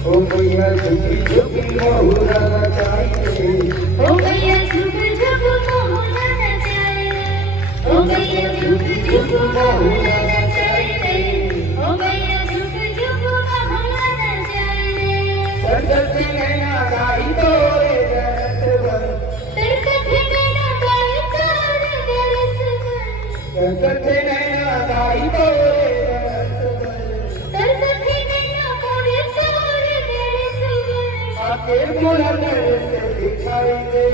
ओ भैया झुकी झुकी महुआ नचाइए, ओ भैया झुक झुक महुआ नचाइए, ओ भैया झुक झुक महुआ नचाइए, ओ भैया झुक झुक महुआ नचाइए। सरस्वती नैना गाई तोरे दरसवर, सरस्वती नैना गाई तोरे दरसवर, सरस्वती नैना गाई तोरे दरसवर, सरस्वती नैना मोरे तोरे दरसवर। आके मोरा दरस दिखाई दे।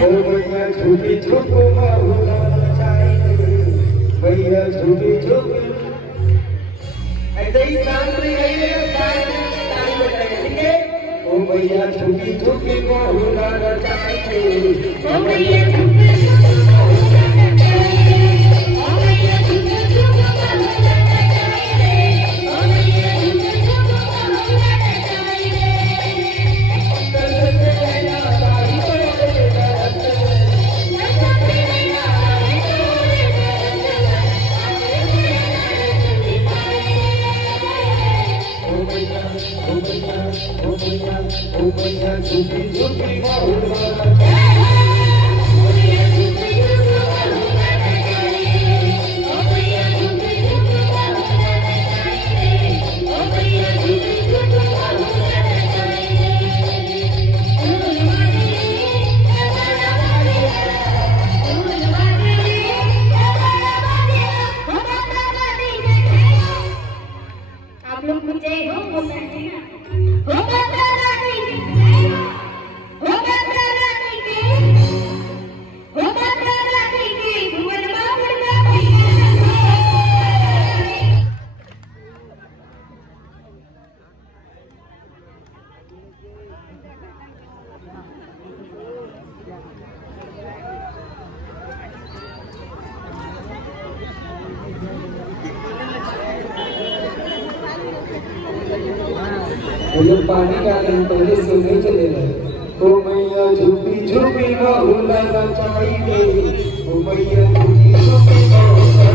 ओ भैया झुकी झुक महुआ नचाइए, भैया झुकी झुक। ऐसे ही शांत में गाइए, ताली बजाइए, ठीक है। ओ भैया झुकी झुकी महुआ नचाइए, ओ भैया झुक झुक महुआ नचाइए, ओ भैया झुक झुक महुआ नचाइए, ओ भैया झुक झुक महुआ नचाइए। सरस्वती नैना गाई तोरे दरसवर, सरस्वती नैना गाई तोरे दरसवर, आके मोरा दरस दिखाइए। ओ भैया ओ भैया ओ भैया ओ भैया झुकी झुकी महुआ नचाइए, ओ भैया झुक झुक महुआ नचाइए, ओ भैया झुक झुक महुआ नचाइए, ओ भैया झुक झुक महुआ नचाइए। फूल वाली नगाड़ा वाली, फूल वाली नगाड़ा वाली, हो माता रानी जय हो। आप लोग भी जय हो बोलना है ना। हो माता रानी की जय हो, हो माता रानी की, हो माता रानी की भुवन बाबड़ का भैया हो। वो लोग पानी डाले पहले से नहीं चले गए। ओ मैया झुकी झुकी महुआ नचाइए, ओ मैया झुकी झुकी महुआ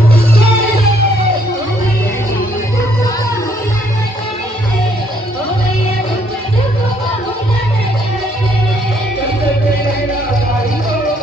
ओ भैया झुक झुक महुआ नचाइए, ओ भैया झुक झुक महुआ नचाइए। सरस्वती नैना गाई तोरे,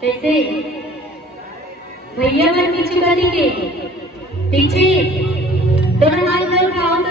कैसे भैया मन पीछे कर देंगे, पीछे दोनों हाथ